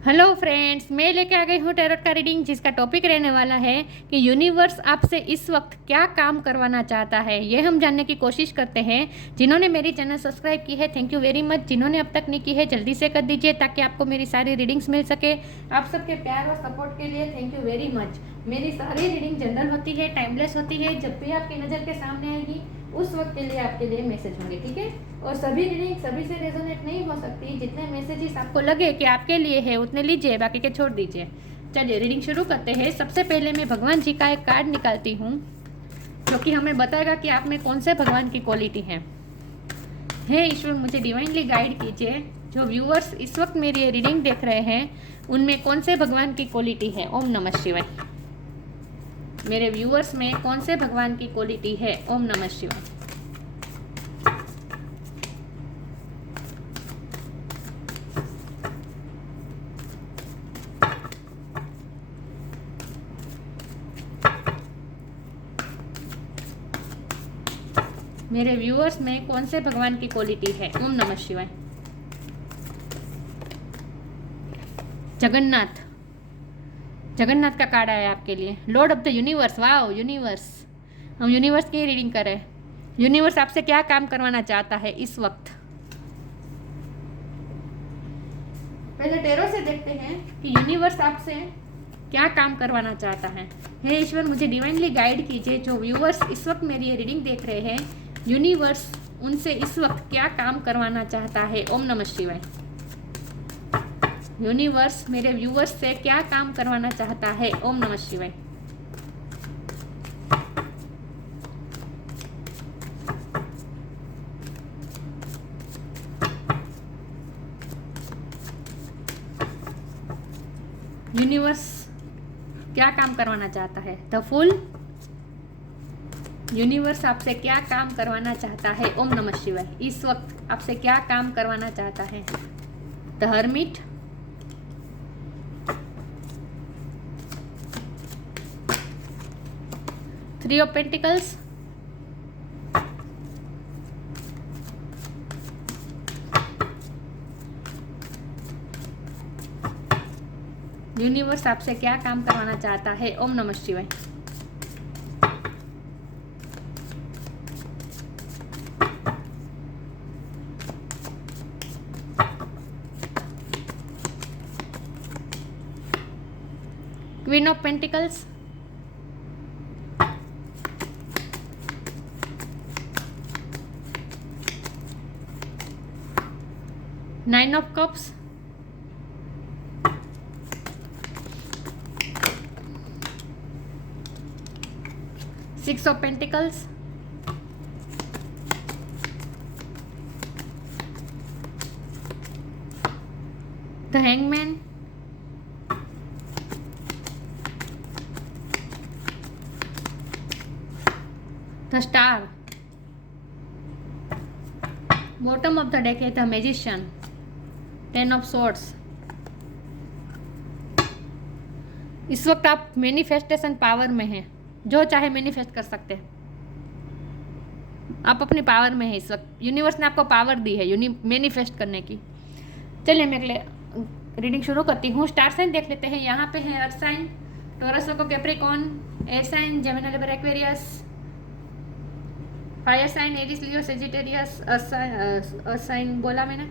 Hello friends, मैं लेके आ गई हूँ टैरोट का रीडिंग, जिसका टॉपिक रहने वाला है कि यूनिवर्स आपसे इस वक्त क्या काम करवाना चाहता है। ये हम जानने की कोशिश करते हैं। जिन्होंने मेरी चैनल सब्सक्राइब की है, थैंक यू वेरी मच। जिन्होंने अब तक नहीं की है, जल्दी से कर दीजिए ताकि आपको मेरी सारी रीडिंग्स मिल सके। आप सबके प्यार और सपोर्ट के लिए थैंक यू वेरी मच। मेरी सारी रीडिंग जनरल होती है, टाइमलेस होती है। जब भी आपकी नज़र के सामने आएगी उस वक्त के लिए आपके लिए मैसेज होंगे, ठीक है। और सभी रीडिंग सभी से रेजोनेट नहीं हो सकती। जितने मैसेजेस आपको लगे कि आपके लिए है उतने लीजिए, बाकी के छोड़ दीजिए। चलिए रीडिंग शुरू करते हैं। सबसे पहले मैं भगवान जी का एक कार्ड निकालती हूँ जो कि हमें बताएगा कि आप में कौन से भगवान की क्वालिटी है। हे ईश्वर, मुझे डिवाइनली गाइड कीजिए। जो व्यूअर्स इस वक्त मेरी ये रीडिंग देख रहे हैं उनमें कौन से भगवान की क्वालिटी है। ओम नमः शिवाय। मेरे व्यूअर्स में कौन से भगवान की क्वालिटी है। ओम नमः शिवाय। मेरे व्यूअर्स में कौन से भगवान की क्वालिटी है। ओम नमः शिवाय। जगन्नाथ, जगन्नाथ का कार्ड आया आपके लिए। Lord of the universe. Wow, universe. हम यूनिवर्स की रीडिंग कर रहे हैं। यूनिवर्स आपसे क्या काम करवाना चाहता है इस वक्त। पहले टेरो से देखते हैं कि यूनिवर्स आपसे क्या काम करवाना चाहता है। हे ईश्वर, मुझे डिवाइनली गाइड कीजिए। जो व्यूअर्स इस वक्त मेरी ये रीडिंग देख रहे हैं, यूनिवर्स उनसे इस वक्त क्या काम करवाना चाहता है। ओम नमः शिवाय। यूनिवर्स मेरे व्यूअर्स से क्या काम करवाना चाहता है। ओम नमः शिवाय। यूनिवर्स क्या काम करवाना चाहता है। The fool. यूनिवर्स आपसे क्या काम करवाना चाहता है। ओम नमः शिवाय। इस वक्त आपसे क्या काम करवाना चाहता है। The hermit. Three of pentacles. Universe आपसे क्या काम करवाना चाहता है। ओम नमः शिवाय। Queen of pentacles. Nine of cups. Six of pentacles. The hangman. The star. Bottom of the deck है the magician. Ten of swords. इस वक्त आप मैनिफेस्टेशन पावर में हैं। जो चाहे मैनिफेस्ट कर सकते हैं। आप अपनी पावर में हैं इस वक्त। यूनिवर्स ने आपको पावर दी है मैनिफेस्ट करने की। चलिए मैं अगले रीडिंग शुरू करती हूँ। स्टार साइन देख लेते हैं। यहाँ पे है अर्थ साइन, टॉरस को Capricorn, air sign Gemini Libra Aquarius, fire sign Aries Leo Sagittarius, earth sign बोला मैंने,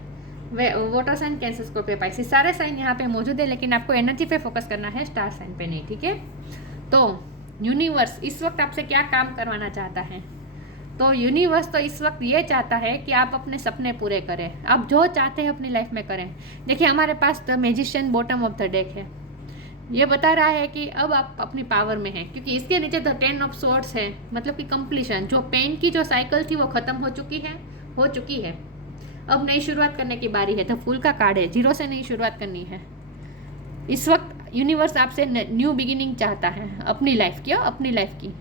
water sign Cancer Scorpio Pisces. सारे साइन यहाँ पे मौजूद है, लेकिन आपको एनर्जी पे फोकस करना है, स्टार साइन पे नहीं, ठीक है। तो यूनिवर्स इस वक्त आपसे क्या काम करवाना चाहता है। तो यूनिवर्स तो इस वक्त ये चाहता है कि आप अपने सपने पूरे करें। आप जो चाहते हैं अपनी लाइफ में करें। देखिए हमारे पास the magician bottom of the deck है। ये बता रहा है कि अब आप अपनी पावर में हैं, क्योंकि इसके नीचे द टेन ऑफ सॉर्ड्स है, मतलब कि कंप्लीशन। जो पेन की जो साइकिल थी वो खत्म हो चुकी है। अब नई शुरुआत करने की बारी है। द फूल का कार्ड है। जीरो से नई शुरुआत करनी है। इस वक्त यूनिवर्स आपसे न्यू बिगिनिंग चाहता है अपनी लाइफ की।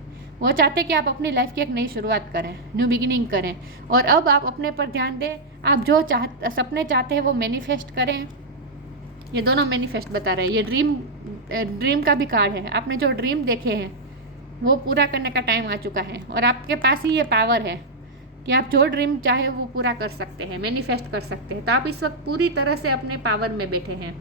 वो चाहते कि आप अपनी लाइफ की एक नई शुरुआत करें, न्यू बिगिनिंग करें। और अब आप अपने पर ध्यान दें। आप जो सपने चाहते हैं वो मैनिफेस्ट करें। ये दोनों मैनिफेस्ट बता रहे हैं। ये ड्रीम का भी कार्ड है। आपने जो ड्रीम देखे हैं वो पूरा करने का टाइम आ चुका है, और आपके पास ही ये पावर है कि आप जो ड्रीम चाहे वो पूरा कर सकते हैं, मैनिफेस्ट कर सकते हैं। तो आप इस वक्त पूरी तरह से अपने पावर में बैठे हैं।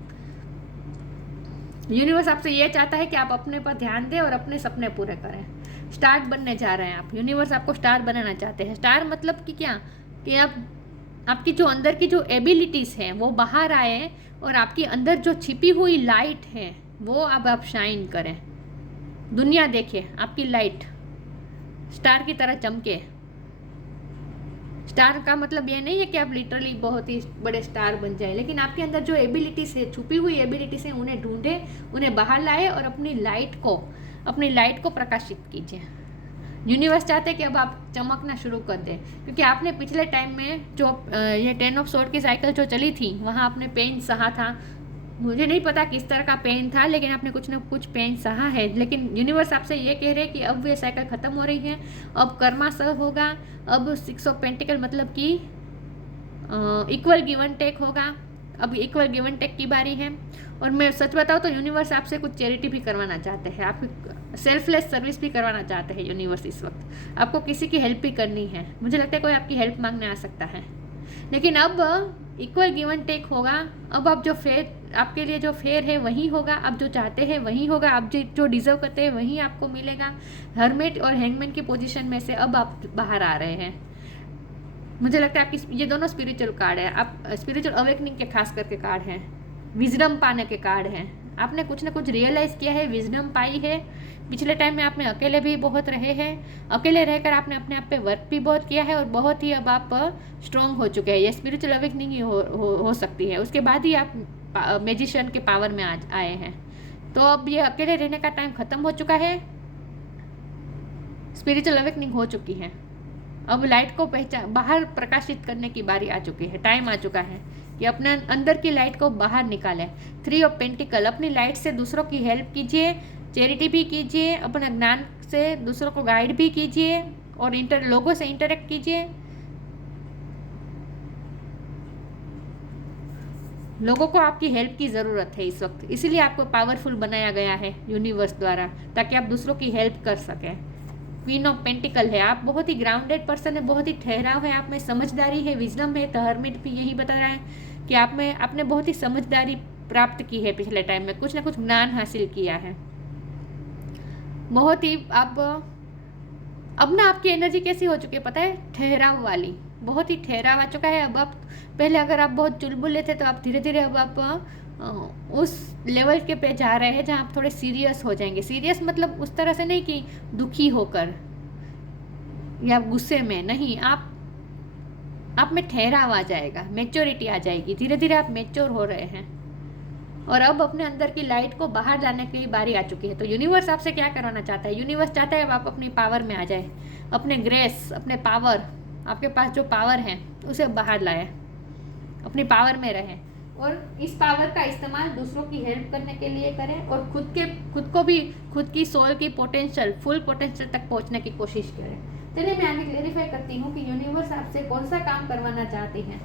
यूनिवर्स आपसे ये चाहता है कि आप अपने पर ध्यान दें और अपने सपने पूरे करें। स्टार बनने जा रहे हैं आप, यूनिवर्स आपको स्टार बनाना चाहते हैं। स्टार मतलब कि क्या, कि आप आपकी जो अंदर की जो एबिलिटीज़ हैं वो बाहर आए और आपकी अंदर जो छिपी हुई लाइट है वो अब आप शाइन करें। दुनिया देखे आपकी लाइट स्टार की तरह चमके। स्टार का मतलब ये नहीं है कि आप लिटरली बहुत ही बड़े स्टार बन जाए, लेकिन आपके अंदर जो एबिलिटीज़ है, छुपी हुई एबिलिटीज़ है, उन्हें ढूंढे, उन्हें बाहर लाए और अपनी लाइट को प्रकाशित कीजिए। यूनिवर्स चाहते हैं कि अब आप चमकना शुरू कर दें, क्योंकि आपने पिछले टाइम में जो ये 10 ऑफ सोर्ड की साइकिल जो चली थी वहाँ आपने पेन सहा था। मुझे नहीं पता किस तरह का पेन था, लेकिन आपने कुछ ना कुछ पेन सहा है। लेकिन यूनिवर्स आपसे ये कह रहे हैं कि अब ये साइकिल ख़त्म हो रही है, अब कर्मा सर्व होगा। अब 6 ऑफ पेंटिकल मतलब कि इक्वल गिव एंड टेक होगा। अब इक्वल गिव एंड टेक की बारी है। और मैं सच बताऊँ तो यूनिवर्स आपसे कुछ चैरिटी भी करवाना चाहते हैं, आपकी सेल्फलेस सर्विस भी करवाना चाहते हैं यूनिवर्स। इस वक्त आपको किसी की हेल्प भी करनी है, मुझे लगता है कोई आपकी हेल्प मांगने आ सकता है। लेकिन अब इक्वल गिव एंड टेक होगा। अब आप जो फेयर, आपके लिए जो फेयर है वही होगा, आप जो चाहते हैं वही होगा, आप जो डिजर्व करते हैं वही आपको मिलेगा। हर्मिट और हैंगमैन की पोजीशन में से अब आप बाहर आ रहे हैं। मुझे लगता है आपकी ये दोनों स्पिरिचुअल कार्ड है, आप स्पिरिचुअल अवेकनिंग के खास करके कार्ड हैं, विजडम पाने के कार्ड हैं। आपने कुछ ना कुछ रियलाइज़ किया है, विजडम पाई है। पिछले टाइम में आपने अकेले भी बहुत रहे हैं, अकेले रहकर आपने अपने आप पे वर्क भी बहुत किया है और बहुत ही अब आप स्ट्रॉन्ग हो चुके हैं। ये स्पिरिचुअल अवेकनिंग ही हो सकती है, उसके बाद ही आप मैजिशियन के पावर में आए हैं। तो अब ये अकेले रहने का टाइम ख़त्म हो चुका है, स्पिरिचुअल अवेकनिंग हो चुकी है। अब लाइट को बाहर प्रकाशित करने की बारी आ चुकी है, टाइम आ चुका है कि अपने अंदर की लाइट को बाहर निकालें। 3 ऑफ पेंटिकल, अपनी लाइट से दूसरों की हेल्प कीजिए, चैरिटी भी कीजिए, अपने ज्ञान से दूसरों को गाइड भी कीजिए और लोगों से इंटरेक्ट कीजिए। लोगों को आपकी हेल्प की ज़रूरत है इस वक्त, इसीलिए आपको पावरफुल बनाया गया है यूनिवर्स द्वारा, ताकि आप दूसरों की हेल्प कर सकें। क्वीन ऑफ पेंटिकल है, आप बहुत ही ग्राउंडेड पर्सन है, बहुत ही ठहराव है, आप में समझदारी है, विजडम है। द हर्मिट भी यही बता रहा है कि आपने बहुत ही समझदारी प्राप्त की है, पिछले टाइम में कुछ ना कुछ ज्ञान हासिल किया है। बहुत ही अब ना आपकी एनर्जी कैसी हो चुकी है पता है, ठहराव वाली, बहुत ही ठहराव आ चुका है। अब आप पहले अगर आप बहुत चुलबुले थे तो आप धीरे धीरे अब आप उस लेवल के पे जा रहे हैं जहाँ आप थोड़े सीरियस हो जाएंगे। सीरियस मतलब उस तरह से नहीं कि दुखी होकर या गुस्से में नहीं, आप में ठहराव आ जाएगा, मैच्योरिटी आ जाएगी, धीरे धीरे आप मैच्योर हो रहे हैं और अब अपने अंदर की लाइट को बाहर लाने की बारी आ चुकी है। तो यूनिवर्स आपसे क्या करवाना चाहता है, यूनिवर्स चाहता है अब आप अपनी पावर में आ जाए, अपने ग्रेस, अपने पावर, आपके पास जो पावर है उसे बाहर लाए, अपनी पावर में रहें और इस पावर का इस्तेमाल दूसरों की हेल्प करने के लिए करें और खुद की सोल की पोटेंशियल, फुल पोटेंशियल तक पहुंचने की कोशिश करें। चलिए मैं आगे क्लेरिफाई करती हूँ कि यूनिवर्स आपसे कौन सा काम करवाना चाहती है।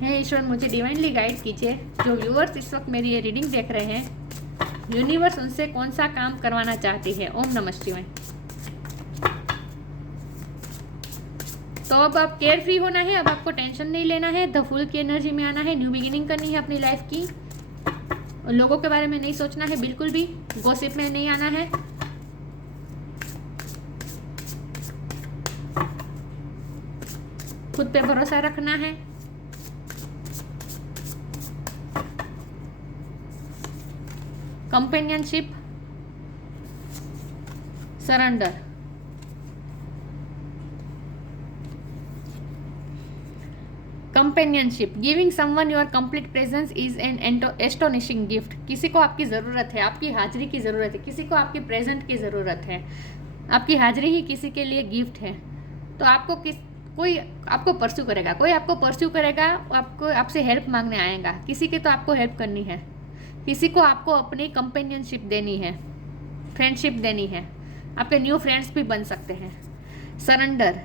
हे ईश्वर, मुझे डिवाइनली गाइड कीजिए। जो व्यूअर्स इस वक्त मेरी ये रीडिंग देख रहे हैं, यूनिवर्स उनसे कौन सा काम करवाना चाहती है। ओम नमः शिवाय। तो अब आप केयर फ्री होना है, अब आपको टेंशन नहीं लेना है, द फुल की एनर्जी में आना है, न्यू बिगिनिंग करनी है अपनी लाइफ की। और लोगों के बारे में नहीं सोचना है, बिल्कुल भी गॉसिप में नहीं आना है। खुद पे भरोसा रखना है। Companionship, surrender. Companionship, giving someone your complete presence is an astonishing gift. किसी को आपकी ज़रूरत है, आपकी हाजिरी की ज़रूरत है, किसी को आपकी प्रेजेंट की ज़रूरत है, आपकी हाजिरी ही किसी के लिए गिफ्ट है। तो कोई आपको परस्यू करेगा, कोई आपको परस्यू करेगा, आपको आपसे हेल्प मांगने आएगा, किसी की तो आपको हेल्प करनी है, किसी को आपको अपनी कंपेनियनशिप देनी है, फ्रेंडशिप देनी है, आपके न्यू फ्रेंड्स भी बन सकते हैं। Surrender,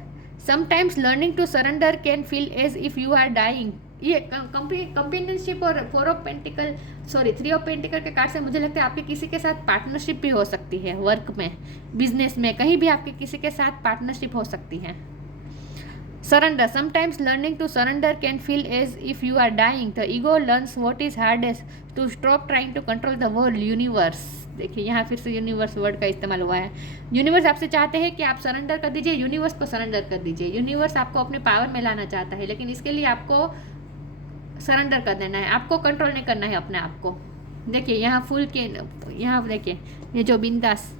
sometimes learning to surrender can feel as if you are dying. ये कंपेनियनशिप और 3 ऑफ पेंटिकल के कार्ड से मुझे लगता है आपके किसी के साथ पार्टनरशिप भी हो सकती है, वर्क में, बिजनेस में, कहीं भी आपके किसी के साथ पार्टनरशिप हो सकती है। Surrender. Sometimes learning to surrender can feel as if you are dying. The ego learns what is hardest to stop trying to control the whole universe. देखिए यहाँ फिर से यूनिवर्स वर्ड का इस्तेमाल हुआ है. यूनिवर्स आपसे चाहते हैं कि आप सरेंडर कर दीजिए, यूनिवर्स को सरेंडर कर दीजिए. यूनिवर्स आपको अपने पावर में लाना चाहता है, लेकिन इसके लिए आपको सरेंडर कर देना है, आपको कंट्रोल नहीं करना है अपने आप को. देखिए यहाँ फुल के, यहाँ देखिए ये जो बिंदास,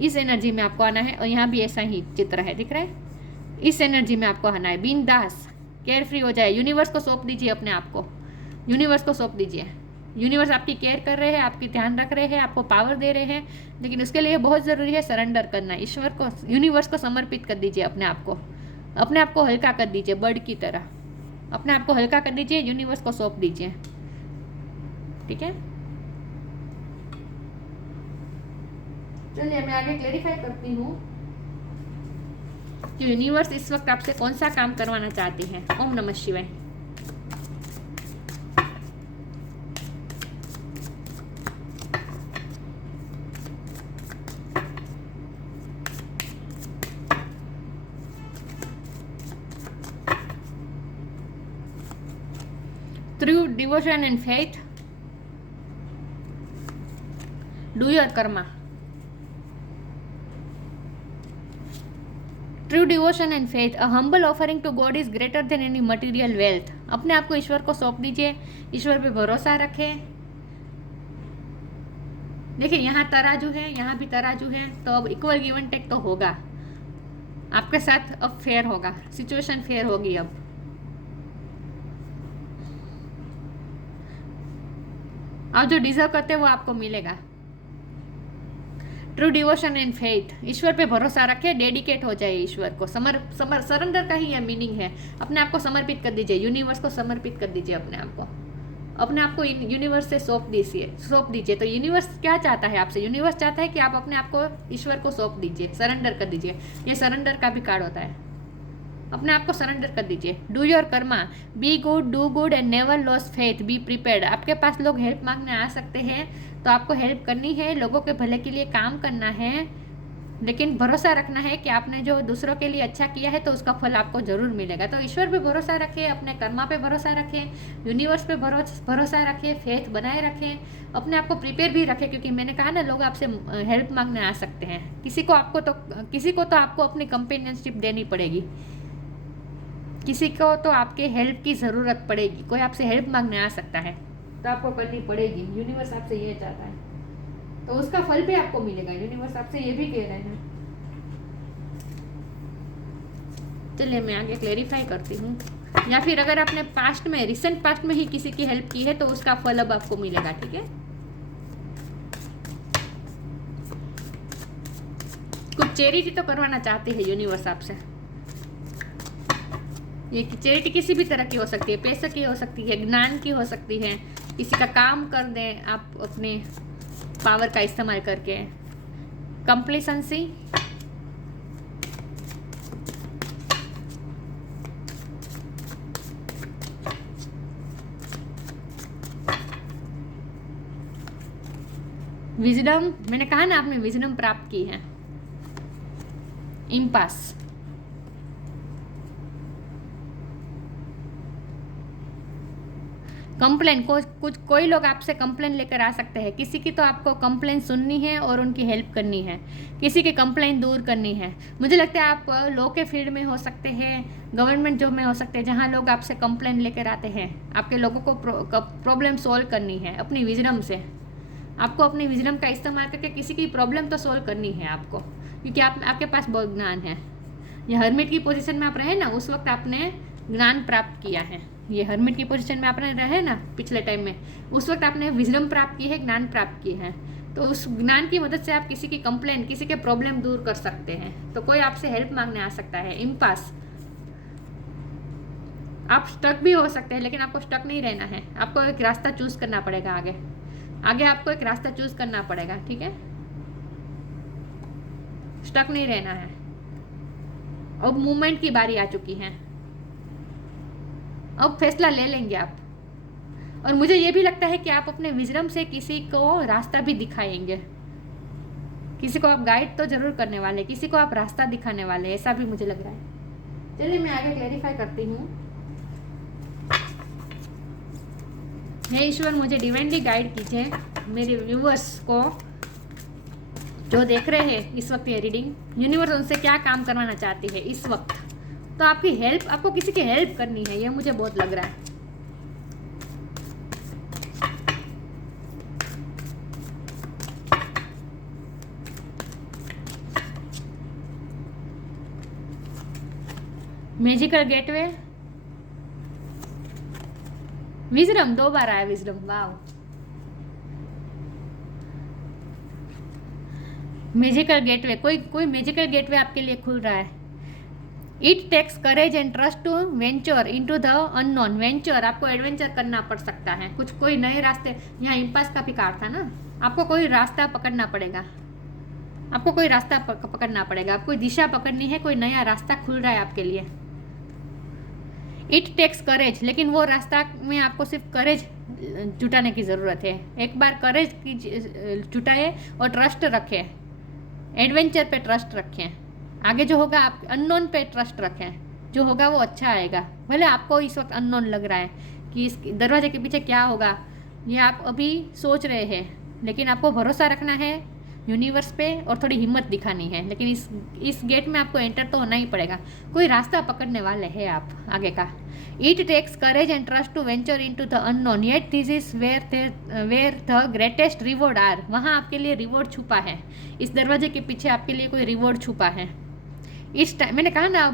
इस एनर्जी में आपको आना है. और यहाँ भी ऐसा ही चित्र है, दिख रहा है. इस एनर्जी में आपको आना है, बिंदास, केयर फ्री हो जाए. यूनिवर्स को सौंप दीजिए अपने आप को, यूनिवर्स को सौंप दीजिए. यूनिवर्स आपकी केयर कर रहे हैं, आपकी ध्यान रख रहे हैं, आपको पावर दे रहे हैं, लेकिन उसके लिए बहुत ज़रूरी है सरेंडर करना. ईश्वर को, यूनिवर्स को समर्पित कर दीजिए अपने आप को हल्का कर दीजिए, बर्ड की तरह अपने आप को हल्का कर दीजिए, यूनिवर्स को सौंप दीजिए. ठीक है, चलिए मैं आगे क्लेरिफाई करती हूँ कि यूनिवर्स इस वक्त आपसे कौन सा काम करवाना चाहती है. ओम नमः शिवाय. Through devotion and faith, do your karma. True devotion and faith, a humble offering to God is greater than any material wealth. अपने आप को ईश्वर को सौंप दीजिए, ईश्वर पे भरोसा रखें. देखिए यहाँ तराजू है, यहाँ भी तराजू है, तो अब इक्वल गिव एंड टेक तो होगा आपके साथ. अब फेयर होगा, सिचुएशन फेयर होगी. अब आप जो डिजर्व करते हैं वो आपको मिलेगा. ट्रू डिवोशन एंड फेथ, ईश्वर पे भरोसा रखे, डेडिकेट हो जाए ईश्वर को. सरेंडर का ही यह मीनिंग है. अपने आप को समर्पित कर दीजिए, यूनिवर्स को समर्पित कर दीजिए अपने आप को यूनिवर्स से सौंप दीजिए. तो यूनिवर्स क्या चाहता है आपसे? यूनिवर्स चाहता है कि आप अपने आप को ईश्वर को सौंप दीजिए, सरेंडर कर दीजिए. ये सरेंडर का भी कार्ड होता है. अपने आप को सरेंडर कर दीजिए. Do your Karma, be good, do good and never loss faith, be prepared. आपके पास लोग हेल्प मांगने आ सकते हैं, तो आपको हेल्प करनी है, लोगों के भले के लिए काम करना है, लेकिन भरोसा रखना है कि आपने जो दूसरों के लिए अच्छा किया है तो उसका फल आपको ज़रूर मिलेगा. तो ईश्वर पे भरोसा रखें, अपने कर्मा पे भरोसा रखें, यूनिवर्स पे भरोसा रखें, फेथ बनाए रखें, अपने आप को प्रिपेयर भी रखें. क्योंकि मैंने कहा ना, लोग आपसे हेल्प मांगने आ सकते हैं. किसी को तो आपको अपनी कंपेनियनशिप देनी पड़ेगी, किसी को तो आपके हेल्प की ज़रूरत पड़ेगी. कोई आपसे हेल्प मांगने आ सकता है, तो आपको करनी पड़ेगी. यूनिवर्स आपसे ये चाहता है, तो उसका फल भी आपको मिलेगा. यूनिवर्स आपसे ये भी कह रहे हैं. चलिए मैं आगे क्लेरिफाई करती हूँ. या फिर अगर आपने पास्ट में, रिसेंट पास्ट में ही किसी की हेल्प की है, तो उसका फल अब आपको मिलेगा. ठीक है, कुछ चैरिटी तो करवाना चाहती है यूनिवर्स आपसे. ये चैरिटी किसी भी तरह की हो सकती है, पैसे की हो सकती है, ज्ञान की हो सकती है, किसी का काम कर दें आप अपने पावर का इस्तेमाल करके. कंप्लीसेंसी, विजडम, मैंने कहा ना आपने विजडम प्राप्त की है. इम्पास, कंप्लेन, कोई लोग आपसे कंप्लेन लेकर आ सकते हैं. किसी की तो आपको कंप्लेन सुननी है और उनकी हेल्प करनी है, किसी की कंप्लेन दूर करनी है. मुझे लगता है आप लॉ के फील्ड में हो सकते हैं, गवर्नमेंट जॉब में हो सकते हैं, जहां लोग आपसे कंप्लेन लेकर आते हैं. आपके लोगों को प्रॉब्लम सॉल्व करनी है अपनी विजडम से. आपको अपनी विजडम का इस्तेमाल करके किसी की प्रॉब्लम तो सॉल्व करनी है आपको, क्योंकि आपके पास बहुत ज्ञान है. ये हर्मिट की पोजीशन में आप रहे ना, उस वक्त आपने ज्ञान प्राप्त किया है. ये हर्मिट की पोजीशन में आपने रहे ना पिछले टाइम में, उस वक्त आपने विजडम प्राप्त की है, ज्ञान प्राप्त की है. तो उस ज्ञान की मदद से आप किसी की कंप्लेन, किसी के प्रॉब्लम दूर कर सकते हैं. तो कोई आपसे हेल्प मांगने आ सकता है. इम्पास, आप स्टक भी हो सकते हैं, लेकिन आपको स्टक नहीं रहना है. आपको एक रास्ता चूज करना पड़ेगा. आगे आपको एक रास्ता चूज करना पड़ेगा. ठीक है, स्टक नहीं रहना है. अब मूवमेंट की बारी आ चुकी है, अब फैसला ले लेंगे आप. और मुझे ये भी लगता है कि आप अपने विजडम से किसी को रास्ता भी दिखाएंगे. किसी को आप गाइड तो जरूर करने वाले, किसी को आप रास्ता दिखाने वाले, ऐसा भी मुझे लग रहा है. चलिए मैं आगे क्लैरिफाई करती हूँ। हे ईश्वर, मुझे डिवाइनली गाइड कीजिए, मेरे व्यूवर्स को जो देख रहे हैं इस वक्त ये रीडिंग, यूनिवर्स उनसे क्या काम करवाना चाहती है इस वक्त। तो आपकी हेल्प, आपको किसी की हेल्प करनी है, ये मुझे बहुत लग रहा है। मैजिकल गेटवे, विजडम 2 बार आया, विजडम, वाव। मैजिकल गेटवे, कोई मैजिकल गेटवे आपके लिए खुल रहा है। It takes courage and trust to venture into the unknown. Venture, आपको एडवेंचर करना पड़ सकता है, कोई नए रास्ते, यहाँ इम्पास का भी कार्ड था ना, आपको कोई रास्ता पकड़ना पड़ेगा, आपको कोई रास्ता पकड़ना पड़ेगा, आपको कोई दिशा पकड़नी है, कोई नया रास्ता खुल रहा है आपके लिए। इट टेक्स करेज, लेकिन वो रास्ता में आपको सिर्फ करेज जुटाने की ज़रूरत है। एक बार करेज की जुटाए और ट्रस्ट रखें, एडवेंचर पे ट्रस्ट रखें, आगे जो होगा आप अननोन पे ट्रस्ट रखें, जो होगा वो अच्छा आएगा। भले आपको इस वक्त अननोन लग रहा है कि इस दरवाजे के पीछे क्या होगा, ये आप अभी सोच रहे हैं, लेकिन आपको भरोसा रखना है यूनिवर्स पे और थोड़ी हिम्मत दिखानी है। लेकिन इस गेट में आपको एंटर तो होना ही पड़ेगा, कोई रास्ता पकड़ने वाले हैं आप आगे का। It takes courage and trust to venture into the unknown, yet this is where the greatest reward are. वहाँ आपके लिए रिवॉर्ड छुपा है, इस दरवाजे के पीछे आपके लिए कोई रिवॉर्ड छुपा है। इस टाइम मैंने कहा ना,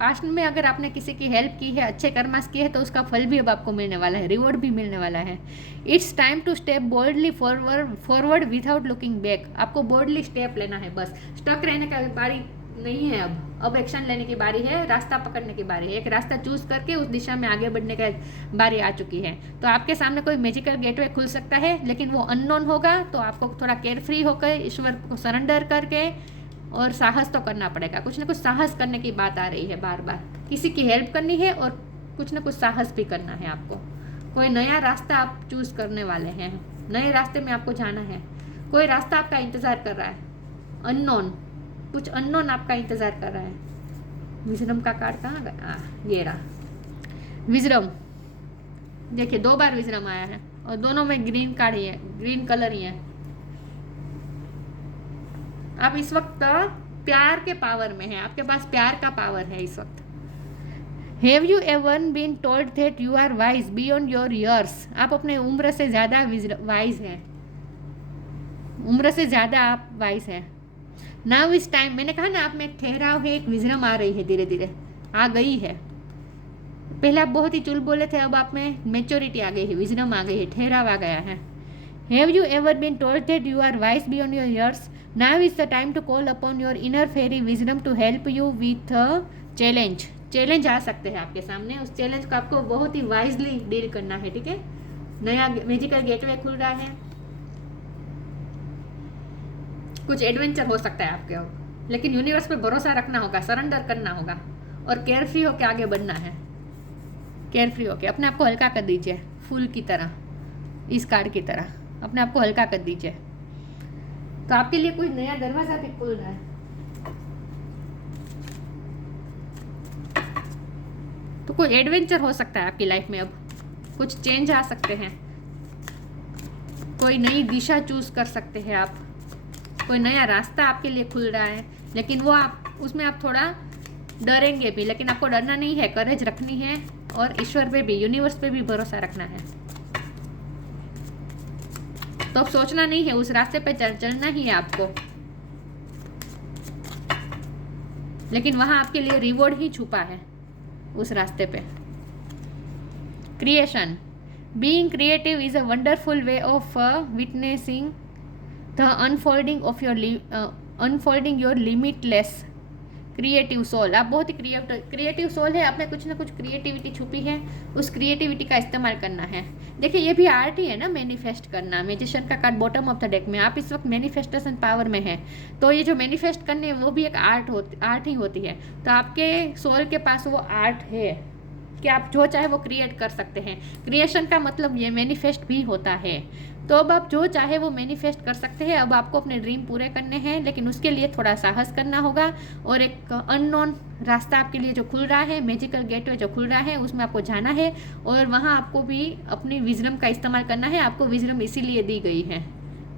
पास्ट में अगर आपने किसी की हेल्प की है, अच्छे कर्मास किए हैं, तो उसका फल भी अब आपको मिलने वाला है, रिवॉर्ड भी मिलने वाला है। It's time to step boldly forward without looking back. आपको बोल्डली स्टेप लेना है, बस स्टक रहने का बारी नहीं है अब एक्शन लेने की बारी है, रास्ता पकड़ने की बारी है। एक रास्ता चूज करके उस दिशा में आगे बढ़ने का बारी आ चुकी है। तो आपके सामने कोई मैजिकल गेटवे खुल सकता है, लेकिन वो अननोन होगा, तो आपको थोड़ा केयरफ्री होकर ईश्वर को सरेंडर करके और साहस तो करना पड़ेगा। कुछ ना कुछ साहस करने की बात आ रही है, बार बार किसी की हेल्प करनी है और कुछ ना कुछ साहस भी करना है आपको। कोई नया रास्ता आप चूज करने वाले हैं, नए रास्ते में आपको जाना है, कोई रास्ता आपका इंतज़ार कर रहा है, अननोन, कुछ अननोन आपका इंतज़ार कर रहा है। विजडम का कार्ड कहाँ गया, ये रहा विजडम। देखिए 2 बार विजडम आया है और दोनों में ग्रीन कार्ड ही है, ग्रीन कलर ही है। आप इस वक्त प्यार के पावर में हैं, आपके पास प्यार का पावर है इस वक्त। Have you ever been told that you are wise beyond your years. आप अपने उम्र से ज़्यादा वाइज हैं, उम्र से ज़्यादा आप वाइज हैं। नाउ इस टाइम, मैंने कहा ना आप में एक ठहराव है, एक विजडम आ रही है, धीरे धीरे आ गई है। पहले आप बहुत ही चुल बोले थे, अब आप में मेच्योरिटी आ गई है, विजडम आ गई है, ठहराव आ गया है। Have you ever been told that you are wise beyond your years. Now is the time to call upon your inner fairy wisdom to help you with a challenge. Challenge आ सकते हैं आपके सामने, उस चैलेंज को आपको बहुत ही wisely deal करना है, ठीक है। नया मैजिकल गेटवे खुल रहा है, कुछ एडवेंचर हो सकता है आपके अब, लेकिन यूनिवर्स पे भरोसा रखना होगा, सरेंडर करना होगा और केयरफ्री होकर आगे बढ़ना है। केयरफ्री होकर अपने आप को हल्का कर दीजिए, फूल की तरह, इस कार्ड की तरह अपने आप को हल्का कर दीजिए। तो आपके लिए कोई नया दरवाजा भी खुल रहा है। तो कोई एडवेंचर हो सकता है आपकी लाइफ में, अब कुछ चेंज आ सकते हैं, कोई नई दिशा चूज कर सकते हैं आप, कोई नया रास्ता आपके लिए खुल रहा है। लेकिन वो आप उसमें आप थोड़ा डरेंगे भी, लेकिन आपको डरना नहीं है, करेज रखनी है और ईश्वर पे भी, यूनिवर्स पे भी भरोसा रखना है। तो अब सोचना नहीं है, उस रास्ते पे चलना ही है आपको, लेकिन वहां आपके लिए रिवॉर्ड ही छुपा है उस रास्ते पे। Creation, being creative is a wonderful way of witnessing the unfolding your limitless creative soul. आप बहुत ही क्रिएटिव सोल है, आप में कुछ ना कुछ क्रिएटिविटी छुपी है, उस क्रिएटिविटी का इस्तेमाल करना है। देखिए ये भी आर्ट ही है ना, मैनिफेस्ट करना। मैजिशियन का card bottom of the deck में, आप इस वक्त मैनिफेस्टेशन पावर में है, तो ये जो मैनिफेस्ट करने वो भी एक आर्ट ही होती है। तो आपके सोल के पास वो आर्ट है कि आप जो चाहे वो क्रिएट कर सकते हैं। क्रिएशन का मतलब ये मैनिफेस्ट भी होता है। तो अब आप जो चाहे वो मैनिफेस्ट कर सकते हैं। अब आपको अपने ड्रीम पूरे करने हैं, लेकिन उसके लिए थोड़ा साहस करना होगा और एक अननोन रास्ता आपके लिए जो खुल रहा है, मैजिकल गेटवे जो खुल रहा है, उसमें आपको जाना है और वहाँ आपको भी अपनी विजडम का इस्तेमाल करना है। आपको विजडम इसीलिए दी गई है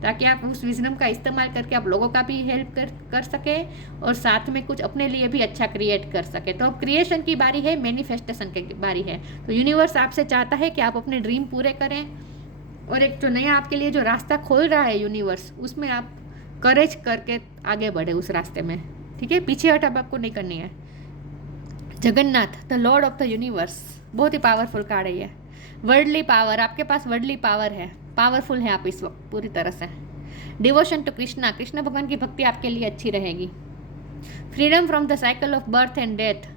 ताकि आप उस विजडम का इस्तेमाल करके आप लोगों का भी हेल्प कर सके और साथ में कुछ अपने लिए भी अच्छा क्रिएट कर सके। तो अब क्रिएशन की बारी है, मैनिफेस्टेशन की बारी है। तो यूनिवर्स आपसे चाहता है कि आप अपने ड्रीम पूरे करें और एक जो नया आपके लिए जो रास्ता खोल रहा है यूनिवर्स, उसमें आप करेज करके आगे बढ़े उस रास्ते में, ठीक है। पीछे हट अब आपको नहीं करनी है। Jagannath the Lord of the universe, बहुत ही पावरफुल कार्ड है ये। वर्ल्डली पावर, आपके पास वर्ल्डली पावर है, पावरफुल है आप इस वक्त पूरी तरह से। डिवोशन टू कृष्णा, कृष्ण भगवान की भक्ति आपके लिए अच्छी रहेगी। Freedom from the cycle of birth and death,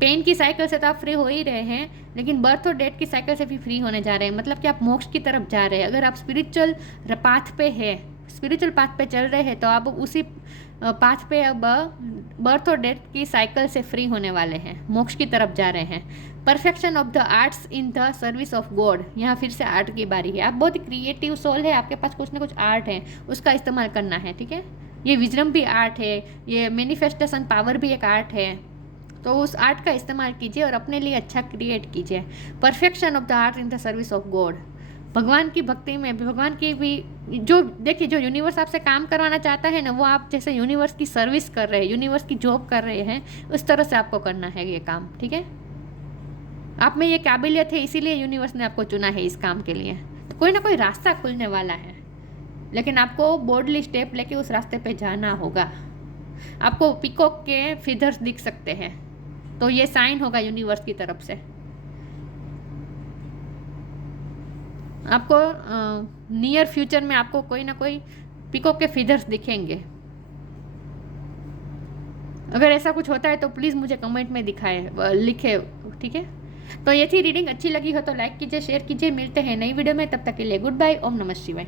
pain की साइकिल से तो आप फ्री हो ही रहे हैं, लेकिन बर्थ और डेथ की साइकिल से भी फ्री होने जा रहे हैं। मतलब कि आप मोक्ष की तरफ जा रहे हैं। अगर आप स्पिरिचुअल पाथ पे है, स्पिरिचुअल पाथ पे चल रहे हैं, तो आप उसी पाथ पे अब बर्थ और डेथ की साइकिल से फ्री होने वाले हैं, मोक्ष की तरफ जा रहे हैं। Perfection of the arts in the service of God, यहाँ फिर से आर्ट की बारी है। आप बहुत ही क्रिएटिव सोल है, आपके पास कुछ ना कुछ आर्ट है, उसका इस्तेमाल करना है, ठीक है। ये विजडम भी आर्ट है, ये मैनिफेस्टेशन पावर भी एक आर्ट है। तो उस आर्ट का इस्तेमाल कीजिए और अपने लिए अच्छा क्रिएट कीजिए। Perfection of the art in the service of God, भगवान की भक्ति में, भगवान की भी जो देखिए जो यूनिवर्स आपसे काम करवाना चाहता है ना, वो आप जैसे यूनिवर्स की सर्विस कर रहे हैं, यूनिवर्स की जॉब कर रहे हैं, उस तरह से आपको करना है ये काम, ठीक है। आप में ये काबिलियत है, इसीलिए यूनिवर्स ने आपको चुना है इस काम के लिए। तो कोई ना कोई रास्ता खुलने वाला है, लेकिन आपको बोल्डली स्टेप लेके उस रास्ते पे जाना होगा। आपको पीकॉक के फीदर्स दिख सकते हैं, तो ये साइन होगा यूनिवर्स की तरफ से। आपको नियर फ्यूचर में आपको कोई ना कोई पीकॉक के फीदर्स दिखेंगे। अगर ऐसा कुछ होता है तो प्लीज़ मुझे कमेंट में दिखाए, लिखे, ठीक है। तो ये थी रीडिंग, अच्छी लगी हो तो लाइक कीजिए, शेयर कीजिए। मिलते हैं नई वीडियो में, तब तक के लिए गुड बाय। ओम नमः शिवाय।